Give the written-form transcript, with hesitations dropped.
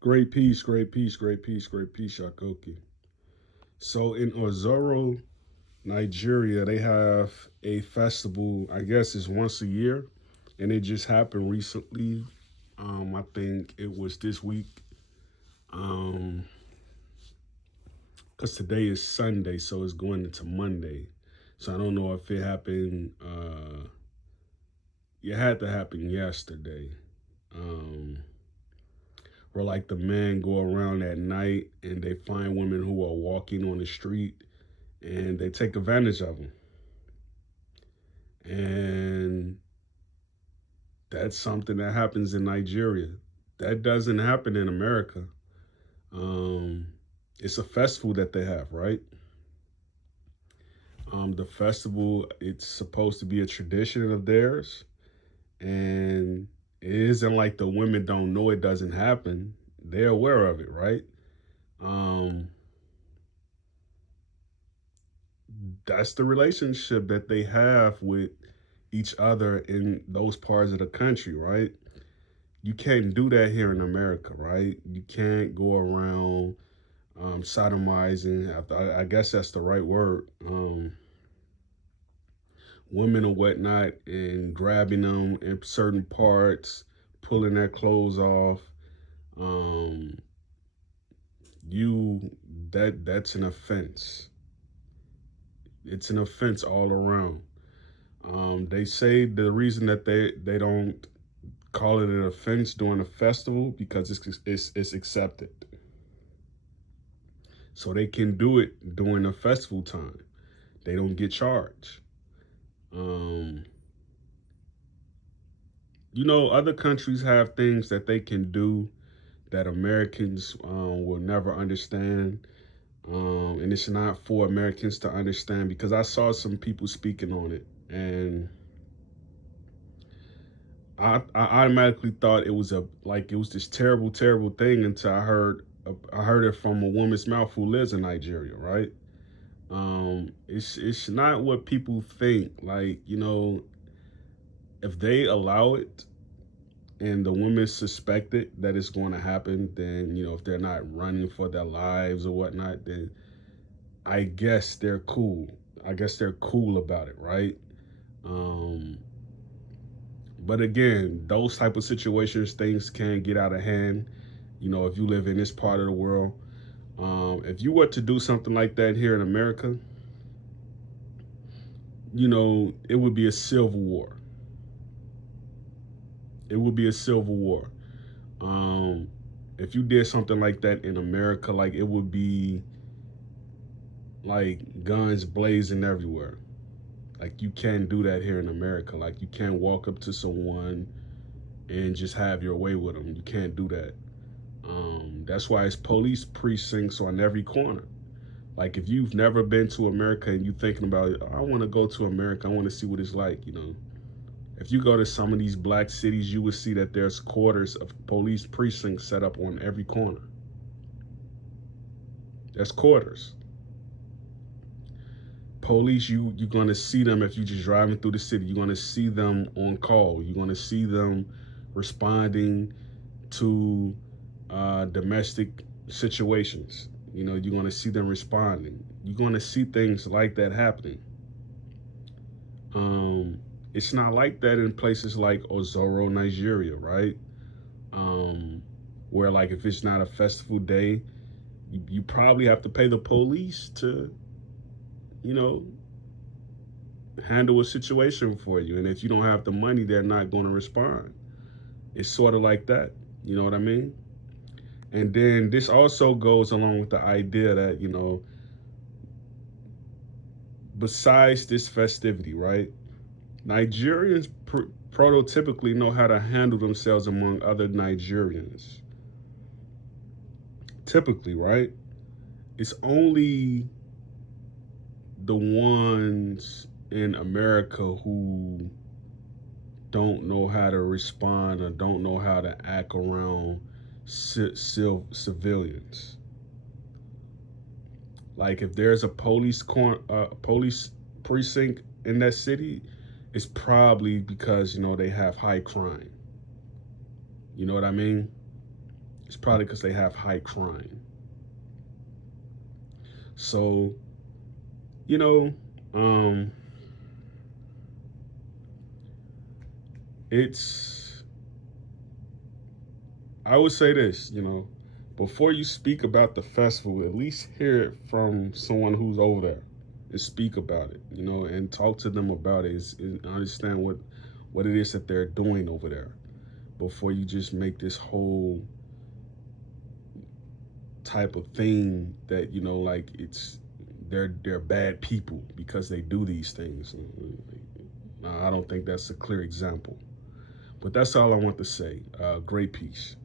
Great peace, great peace, great peace, great peace, Shakoki. So in Ozoro, Nigeria, they have a festival, I guess it's once a year, and it just happened recently. I think it was this week. Um, because today is Sunday, so it's going into Monday. So I don't know if it happened, it had to happen yesterday. Um, where like the men go around at night and they find women who are walking on the street and they take advantage of them. And that's something that happens in Nigeria. That doesn't happen in America. Um, it's a festival that they have, right? The festival, it's supposed to be a tradition of theirs. And it isn't like the women don't know it doesn't happen. They're aware of it, right? Um, that's the relationship that they have with each other in those parts of the country, right? You can't do that here in America, right? You can't go around sodomizing. I guess that's the right word. Women and whatnot, and grabbing them in certain parts, pulling their clothes off. Um, you that's an offense. It's an offense all around. They say the reason that they don't call it an offense during a festival because it's accepted. So they can do it during the festival time. They don't get charged. Um, other countries have things that they can do that Americans will never understand. And it's not for Americans to understand because I saw some people speaking on it. And I automatically thought it was this terrible, terrible thing until I heard it from a woman's mouth who lives in Nigeria, right? It's not what people think. Like if they allow it and the women suspect it that it's going to happen, then if they're not running for their lives or whatnot, then I guess they're cool. I guess they're cool about it, right? Um, but again, those type of situations, things can get out of hand. If you live in this part of the world, if you were to do something like that here in America, it would be a civil war. It would be a civil war. Um, if you did something like that in America, like it would be like guns blazing everywhere. Like you can't do that here in America. Like you can't walk up to someone and just have your way with them. You can't do that. That's why it's police precincts on every corner. Like if you've never been to America and you're thinking about, I want to go to America, I want to see what it's like. If you go to some of these black cities, you will see that there's quarters of police precincts set up on every corner. That's quarters. Police, you're gonna see them if you're just driving through the city. You're gonna see them on call. You're gonna see them responding to domestic situations. You're gonna see them responding. You're gonna see things like that happening. Um, it's not like that in places like Ozoro, Nigeria, right? Um, where like if it's not a festival day, you probably have to pay the police to, you know, handle a situation for you. And if you don't have the money, they're not going to respond. It's sort of like that. You know what I mean? And then this also goes along with the idea that, besides this festivity, right? Nigerians prototypically know how to handle themselves among other Nigerians. Typically, right? It's only the ones in America who don't know how to respond or don't know how to act around civilians. Like if there's a police precinct in that city, it's probably because they have high crime. You know what I mean? It's probably because they have high crime. So, you know, um, it's, I would say this, before you speak about the festival, at least hear it from someone who's over there and speak about it, and talk to them about it, and understand what it is that they're doing over there before you just make this whole type of thing that, like they're bad people because they do these things. I don't think that's a clear example. But that's all I want to say. Great piece.